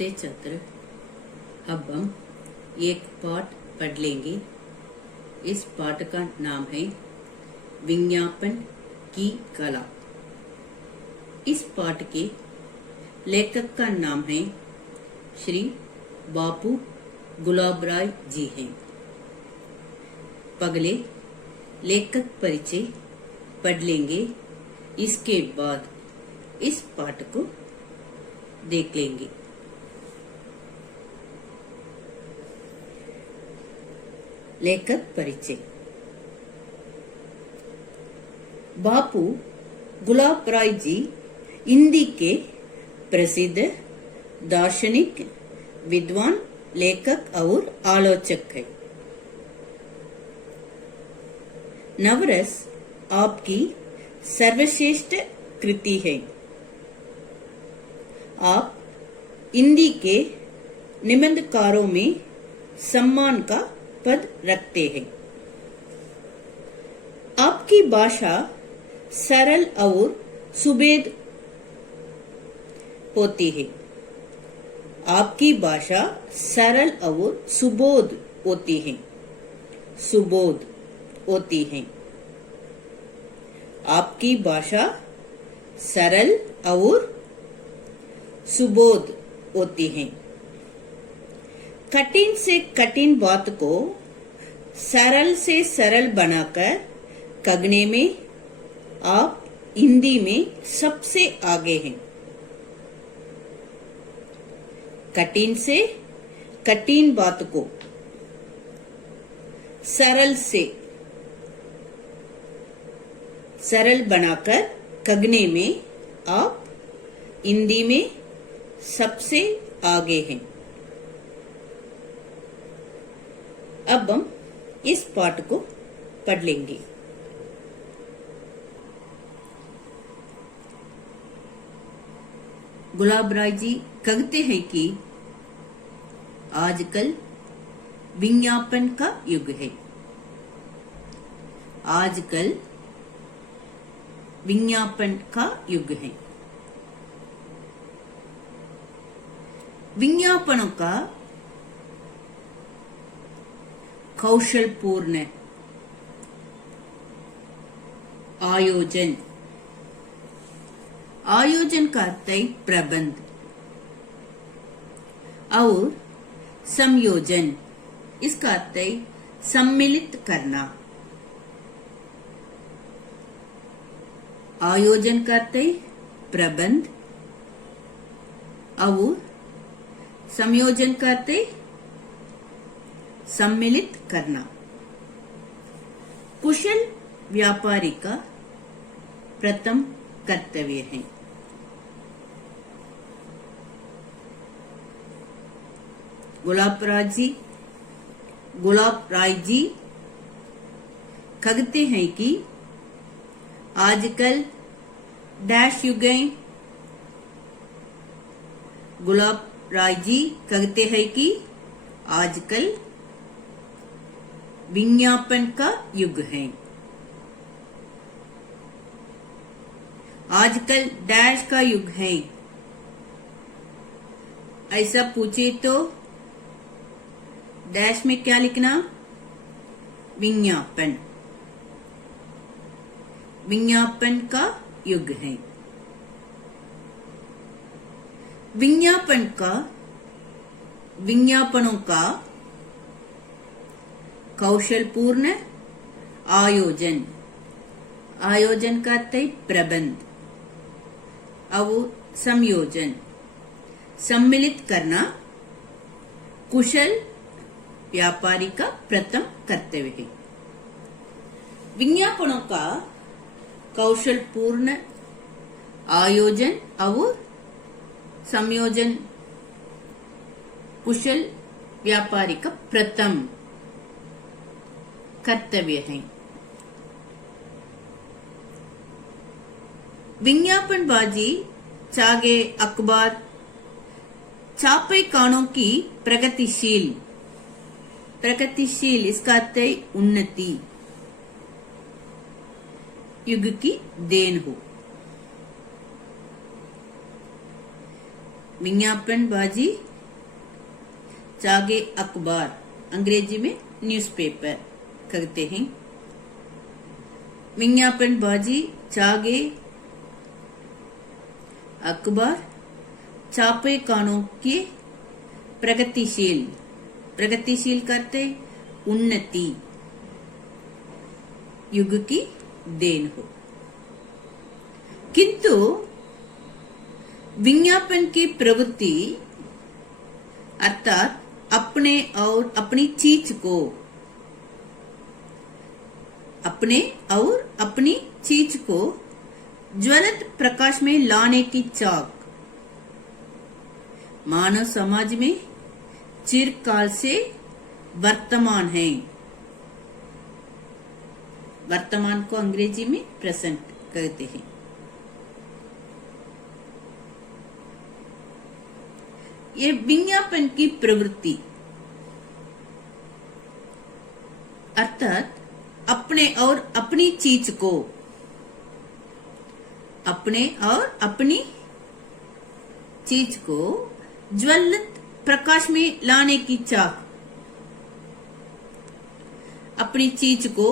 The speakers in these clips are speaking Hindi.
नमस्ते छात्र। अब हम एक पाठ पढ़ लेंगे। इस पाठ का नाम है विज्ञापन की कला। इस पाठ के लेखक का नाम है श्री बापू गुलाबराय जी हैं। पहले लेखक परिचय पढ़ लेंगे, इसके बाद इस पाठ को देख लेंगे। लेखक परिचय। बापू गुलाबराय जी हिंदी के प्रसिद्ध दार्शनिक, विद्वान, लेखक और आलोचक है। नवरस आपकी सर्वश्रेष्ठ कृति है। आप हिंदी के निबंधकारों में सम्मान का पद रखते हैं। आपकी भाषा सरल और सुबोध होती है। आपकी भाषा सरल और सुबोध होती है। सुबोध होती है। आपकी भाषा सरल और सुबोध होती है। कठिन से कठिन बात को सरल से सरल बनाकर कहने में आप हिंदी में सबसे आगे हैं। कठिन से कठिन बात को सरल से सरल बनाकर कहने में आप हिंदी में सबसे आगे हैं। अब हम इस पाठ को पढ़ लेंगे। गुलाबराय जी कहते हैं कि आजकल विज्ञापन का युग है। आजकल विज्ञापन का युग है। विज्ञापनों का कौशलपूर्ण आयोजन। आयोजन का अर्थ है प्रबंध और संयोजन, इसका अर्थ है सम्मिलित करना। आयोजन का अर्थ है प्रबंध और संयोजन का अर्थ है सम्मिलित करना। कुशल व्यापारी का प्रथम कर्तव्य है। गुलाबराय जी कहते हैं कि आजकल डैश युग है। गुलाबराय जी कहते हैं कि आजकल विज्ञापन का युग है। आजकल डैश का युग है। ऐसा पूछे तो डैश में क्या लिखना? विज्ञापन। विज्ञापन का युग है। विज्ञापनों का कौशलपूर्ण आयोजन। आयोजन का अर्थ है प्रबंध और संयोजन, सम्मिलित करना कुशल व्यापारी का प्रथम कर्तव्य है। विज्ञापनों का कौशलपूर्ण आयोजन और संयोजन कुशल व्यापारी का प्रथम कर्तव्य है। विज्ञापनबाजी चाहे अखबार छापे खानों की प्रगतिशील इसका अर्थ है उन्नति युग की देन हो। विज्ञापनबाजी जागे अखबार, अंग्रेजी में न्यूज़पेपर कहते हैं। विज्ञापनबाजी, जागे अखबार, छापे खानों के प्रगतिशील, प्रगतिशील करते उन्नति, युग की देन हो। किंतु विज्ञापन की प्रवृत्ति अर्थात अपने और अपनी चीज को, अपने और अपनी चीज को ज्वलंत प्रकाश में लाने की चाक मानव समाज में चिरकाल से वर्तमान है। वर्तमान को अंग्रेजी में प्रेजेंट कहते हैं। ये विज्ञापन की प्रवृत्ति अर्थात अपने और अपनी चीज को, अपने और अपनी चीज को ज्वलंत प्रकाश में लाने की चाह, अपनी चीज को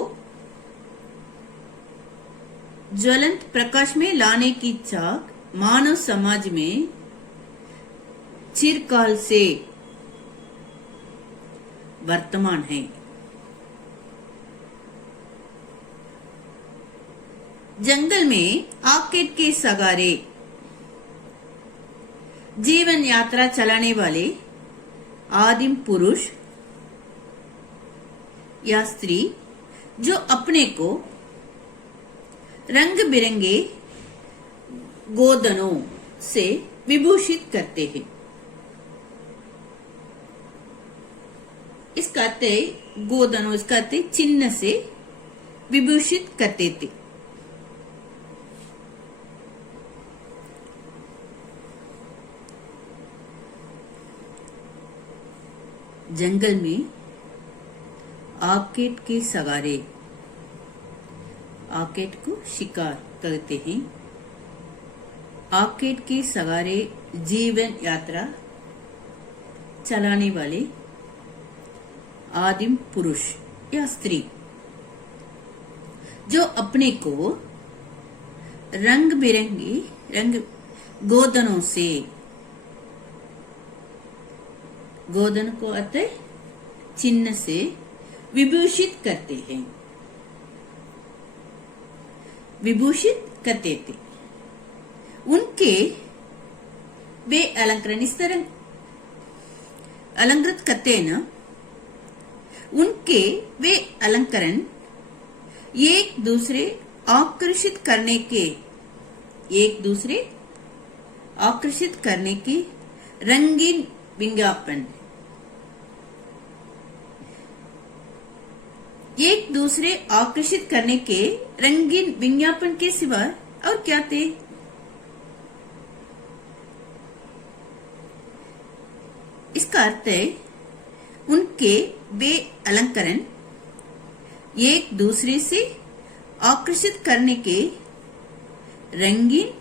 ज्वलंत प्रकाश में लाने की चाह मानव समाज में चिरकाल से वर्तमान है। जंगल में आर्केड के सहारे जीवन यात्रा चलाने वाले आदिम पुरुष या स्त्री जो अपने को रंग बिरंगे गोधनों से विभूषित करते हैं। इसका अर्थ गोधनों, इसका अर्थ चिन्ह से विभूषित करते थे। जंगल में आर्केड के सहारे, आर्केड को शिकार करते हैं। आर्केड के सहारे जीवन यात्रा चलाने वाले आदिम पुरुष या स्त्री जो अपने को रंग बिरंगी गोधनों से, गोधन को अर्थ चिन्ह से विभूषित करते हैं, विभूषित करते थे। उनके वे अलंकरण इस तरह अलंकृत करते हैं ना, उनके वे अलंकरण एक दूसरे आकर्षित करने के, एक दूसरे आकर्षित करने के रंगीन विज्ञापन, एक दूसरे आकर्षित करने के रंगीन विज्ञापन के सिवा और क्या थे? इसका अर्थ है उनके वे अलंकरण एक दूसरे से आकर्षित करने के रंगीन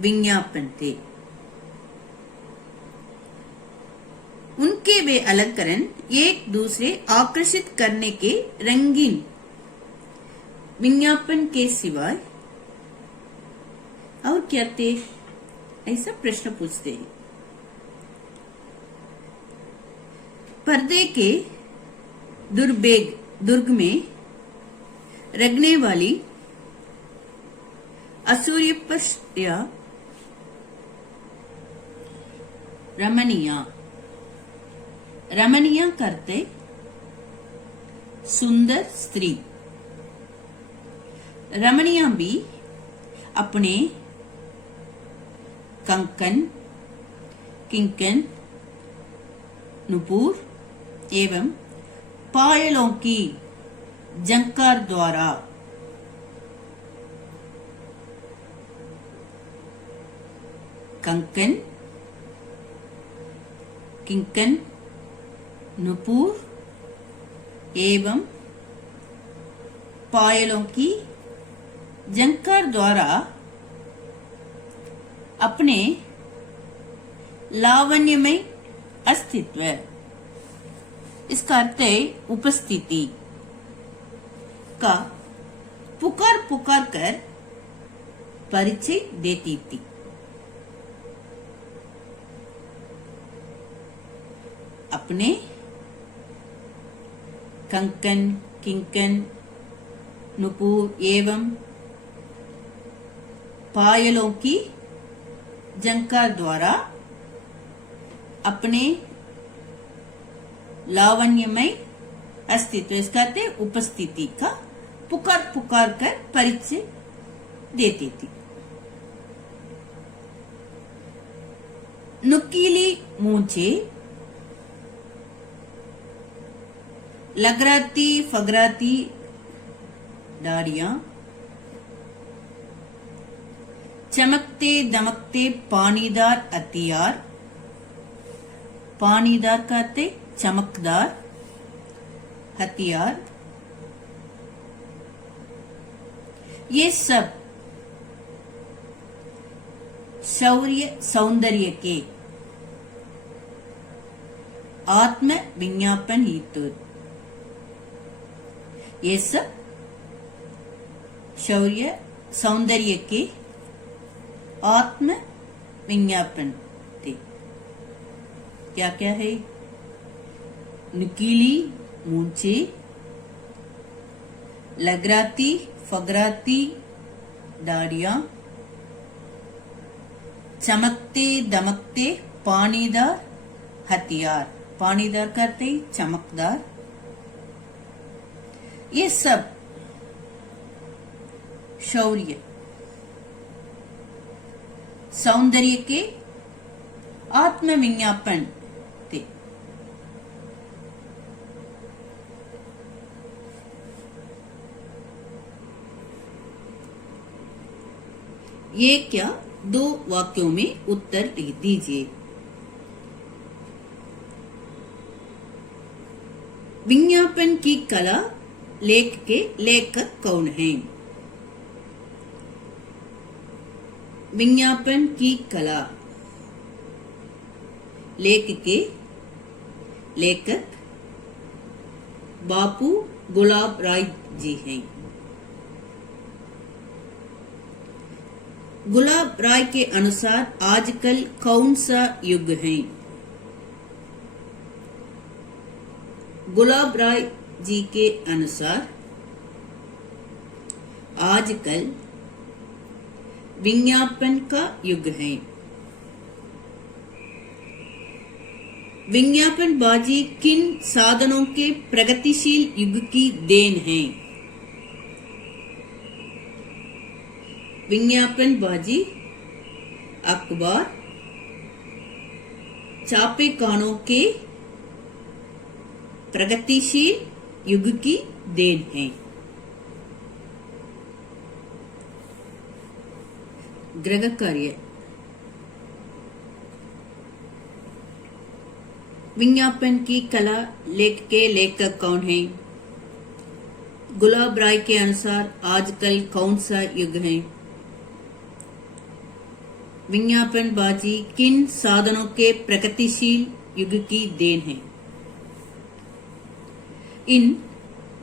विज्ञापन थे। उनके वे अलंकरण एक दूसरे आकर्षित करने के रंगीन विज्ञापन के सिवाय और क्या थे? ऐसा प्रश्न पूछते हैं। पर्दे के दुर्ग में रगने वाली असूर्यपश्या रमणीय करते सुंदर स्त्री। रमणीय भी अपने कंकन, किंकन, नुपुर एवं पायलों की झंकार द्वारा कंकन, किंकन, नुपुर एवं पायलों की झंकार द्वारा अपने लावण्यमय अस्तित्व, इसका अर्थ है उपस्थिति का पुकार पुकार कर परिचय देती थी। अपने कंकन, किंकन, नुपुर एवं पायलों की झंकार द्वारा अपने लावण्यमय अस्तित्व, इसका अर्थ है उपस्थिति का पुकार पुकार कर परिचय देती थी। नुकीली मूंछे, लगराती फगराती दाढ़ियां, चमकते दमकते पानीदार हथियार, पानीदार का अर्थ है चमकदार हथियार, ये सब शौर्य सौंदर्य के आत्म विज्ञापन हेतु, ये सब शौर्य सौंदर्य के आत्म विज्ञापन थे। क्या क्या है? नुकीली मूंछे, लगराती फगराती दाढ़ियां, चमकते दमकते पानीदार हथियार, पानीदार का अर्थ है चमकदार, ये सब शौर्य सौंदर्य के आत्म विज्ञापन थे। ये क्या? 2 वाक्यों में उत्तर लिख दीजिए। विज्ञापन की कला लेख के लेखक कौन हैं? विज्ञापन की कला लेख के लेखक बापू गुलाब राय जी हैं। गुलाब राय के अनुसार आजकल कौन सा युग है? गुलाब राय जी के अनुसार आजकल विज्ञापन का युग है। विज्ञापनबाजी किन साधनों के प्रगतिशील युग की देन है? विज्ञापनबाजी अखबार, छापेखानों के प्रगतिशील युग की देन है। गृह कार्य। विज्ञापन की कला लेख के लेखक कौन है? गुलाब राय के अनुसार आजकल कौन सा युग है? विज्ञापनबाजी किन साधनों के प्रगतिशील युग की देन है? इन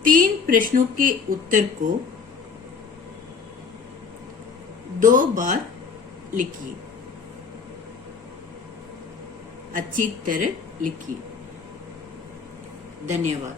3 प्रश्नों के उत्तर को 2 बार लिखिए, अच्छी तरह लिखिए। धन्यवाद।